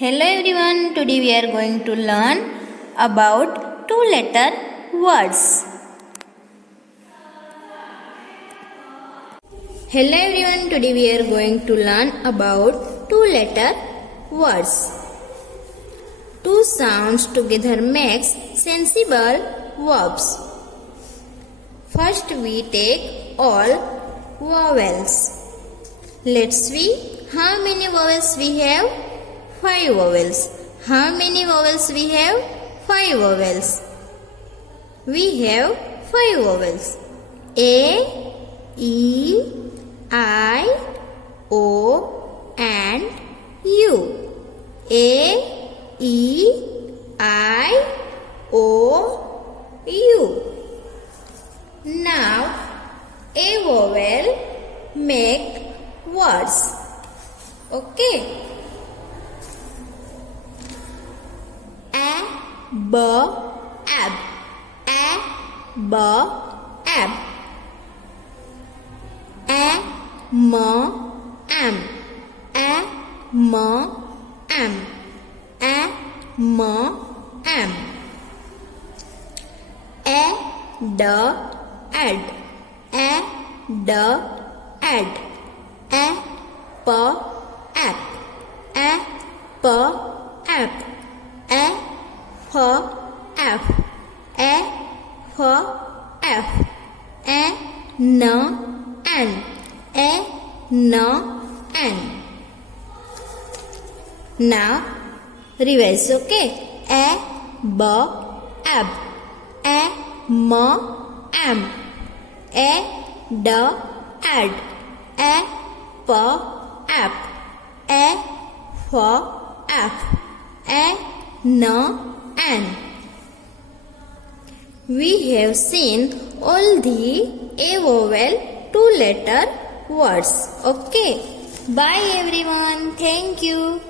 Hello everyone, today we are going to learn about two-letter words. Hello everyone, today we are going to learn about two-letter words. Two sounds together makes sensible verbs. First we take all vowels. Let's see how many vowels we have. 5 vowels. How many vowels we have? 5 vowels. We have 5 vowels. A, E, I, O and U. A, E, I, O, U. Now, a vowel make words. Okay. B, ab, a, b, ab, a, m, am, a, m, am, a, m, am, a, d, ad, a, d, ad, a, p, ap, a, p, ap, a, f, f, a, f, f, a, n, n, a, n, n. Now, revise, okay? A, b, ab, a, m, am, a, d, ad, a, p, ap, a, f, f, a, n, n. We have seen all the a vowel two-letter words. Okay. Bye everyone. Thank you.